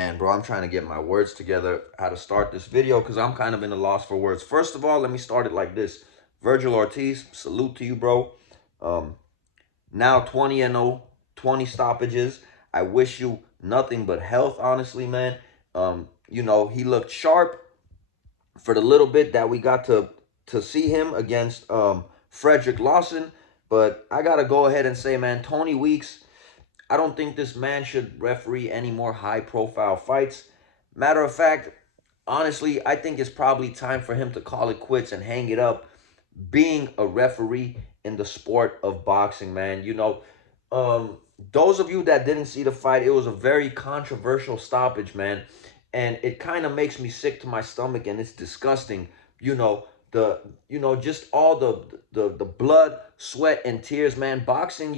Man, bro, I'm trying to get my words together how to start this video because I'm kind of in a loss for words. First of all, let me start it like this. Vergil Ortiz, salute to you, bro. Um, Now 20-0, 20 stoppages. I wish you nothing but health, honestly, man. He looked sharp for the little bit that we got to see him against Fredrick Lawson. But I gotta go ahead and say, man, Tony Weeks, I don't think this man should referee any more high-profile fights. Matter of fact, honestly, I think it's probably time for him to call it quits and hang it up being a referee in the sport of boxing, man. Those of you that didn't see the fight, it was a very controversial stoppage, man. And it kind of makes me sick to my stomach, and it's disgusting. You know, just all the blood, sweat, and tears, man. Boxing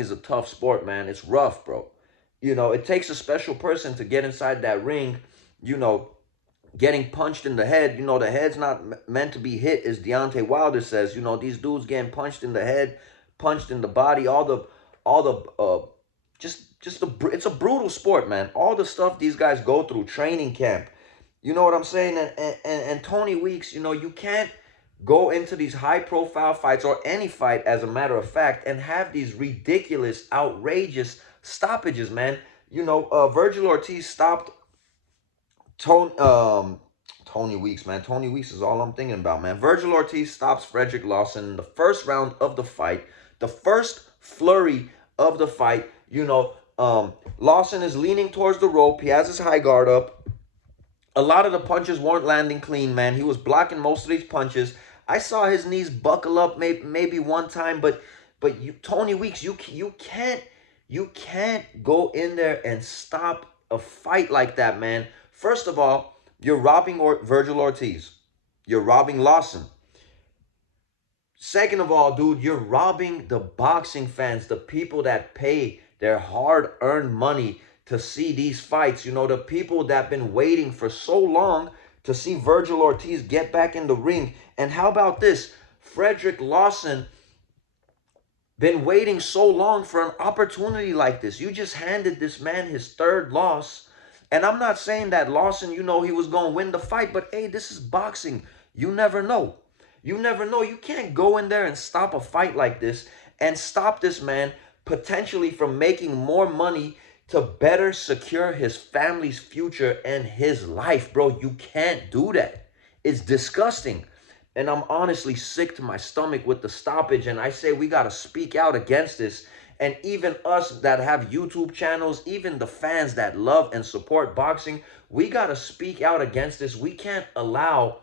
is a tough sport, man. It's rough, bro. It takes a special person to get inside that ring, you know, getting punched in the head. The head's not meant to be hit, as Deontay Wilder says. These dudes getting punched in the head, punched in the body, it's a brutal sport, man. All the stuff these guys go through, training camp. You know what I'm saying? And Tony Weeks, you can't go into these high profile fights, or any fight as a matter of fact, and have these ridiculous, outrageous stoppages, man. Vergil Ortiz stopped Tony Weeks, man. Tony Weeks is all I'm thinking about, man. Vergil Ortiz stops Fredrick Lawson in the first round of the fight, the first flurry of the fight. Lawson is leaning towards the rope. He has his high guard up. A lot of the punches weren't landing clean, man. He was blocking most of these punches. I saw his knees buckle up maybe one time, but Tony Weeks, you can't go in there and stop a fight like that, man. First of all, you're robbing Vergil Ortiz. You're robbing Lawson. Second of all, dude, you're robbing the boxing fans, the people that pay their hard-earned money to see these fights. The people that have been waiting for so long to see Vergil Ortiz get back in the ring. And how about this? Fredrick Lawson been waiting so long for an opportunity like this. You just handed this man his third loss. And I'm not saying that Lawson, he was going to win the fight, but hey, this is boxing. You never know. You never know. You can't go in there and stop a fight like this and stop this man potentially from making more money to better secure his family's future and his life, bro. You can't do that. It's disgusting. And I'm honestly sick to my stomach with the stoppage. And I say we got to speak out against this. And even us that have YouTube channels, even the fans that love and support boxing, we got to speak out against this. We can't allow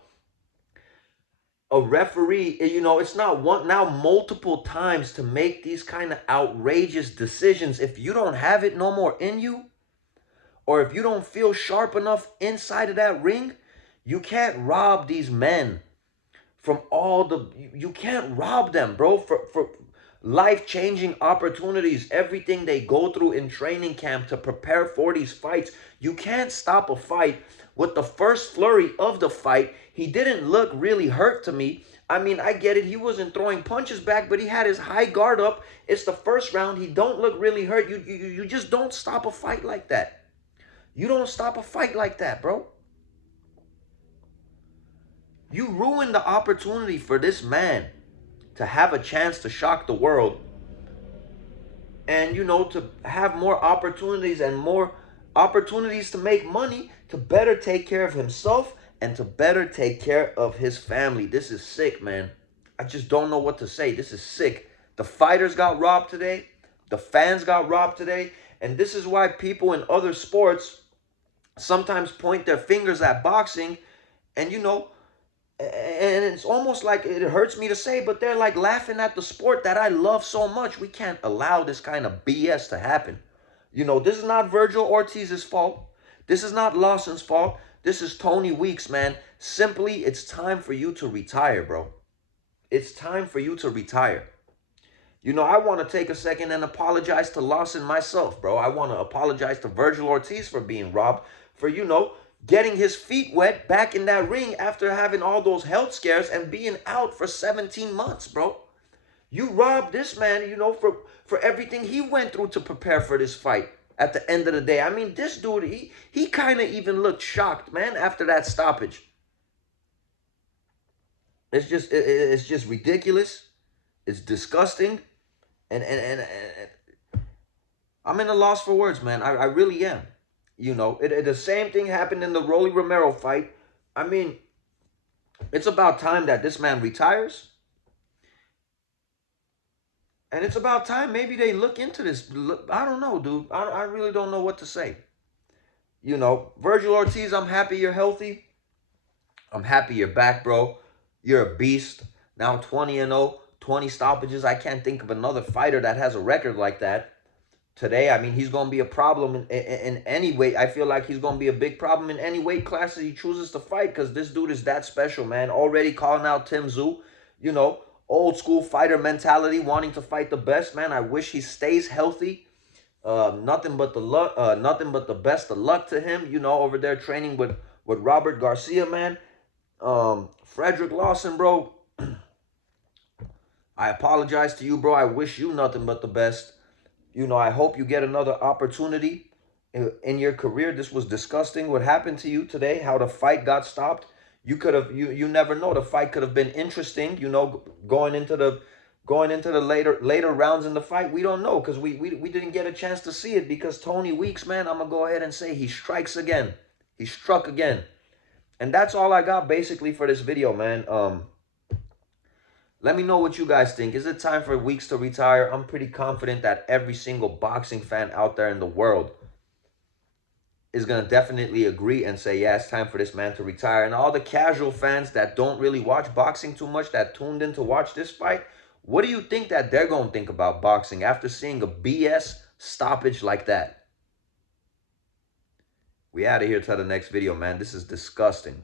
a referee, it's not one, now multiple times, to make these kind of outrageous decisions. If you don't have it no more in you, or if you don't feel sharp enough inside of that ring, you can't rob these men from you can't rob them, bro, for life-changing opportunities, everything they go through in training camp to prepare for these fights. You can't stop a fight with the first flurry of the fight. He didn't look really hurt to me. I mean, I get it. He wasn't throwing punches back, but he had his high guard up. It's the first round. He don't look really hurt. You just don't stop a fight like that. You don't stop a fight like that, bro. You ruined the opportunity for this man to have a chance to shock the world, and to have more opportunities and more opportunities to make money, to better take care of himself and to better take care of his family. This is sick, man. I just don't know what to say. This is sick. The fighters got robbed today. The fans got robbed today. And this is why people in other sports sometimes point their fingers at boxing, and and it's almost like, it hurts me to say, but they're like laughing at the sport that I love so much. We can't allow this kind of BS to happen. This is not Vergil Ortiz's fault. This is not Lawson's fault. This is Tony Weeks, man. Simply, it's time for you to retire, bro. It's time for you to retire. I want to take a second and apologize to Lawson myself, bro. I want to apologize to Vergil Ortiz for being robbed, for, getting his feet wet back in that ring after having all those health scares and being out for 17 months, bro. You robbed this man, for everything he went through to prepare for this fight. at the end of the day. I mean, this dude, he kind of even looked shocked, man, after that stoppage. It's just ridiculous. It's disgusting. And I'm in a loss for words, man. I really am. You know, the same thing happened in the Rolly Romero fight. I mean, it's about time that this man retires. And it's about time maybe they look into this. I don't know, dude. I really don't know what to say. You know, Vergil Ortiz, I'm happy you're healthy. I'm happy you're back, bro. You're a beast. Now 20-0, 20 stoppages. I can't think of another fighter that has a record like that. Today, I mean, he's going to be a problem in any weight. I feel like he's going to be a big problem in any weight classes he chooses to fight because this dude is that special, man. Already calling out Tim Tszyu, you know, old school fighter mentality, wanting to fight the best, man. I wish he stays healthy. Nothing but the luck, nothing but the best of luck to him, you know, over there training with Robert Garcia, man. Fredrick Lawson, bro. I apologize to you, bro. I wish you nothing but the best. You know, I hope you get another opportunity in your career. This was disgusting what happened to you today, how the fight got stopped. You could have, you never know, the fight could have been interesting, you know, going into the later rounds in the fight. We don't know because we didn't get a chance to see it because Tony Weeks, man, I'm gonna go ahead and say he strikes again. He struck again. And that's all I got basically for this video, man. Let me know what you guys think. Is it time for Weeks to retire? I'm pretty confident that every single boxing fan out there in the world is going to definitely agree and say, yeah, it's time for this man to retire. And all the casual fans that don't really watch boxing too much, that tuned in to watch this fight, what do you think that they're going to think about boxing after seeing a BS stoppage like that? We out of here till the next video, man. This is disgusting.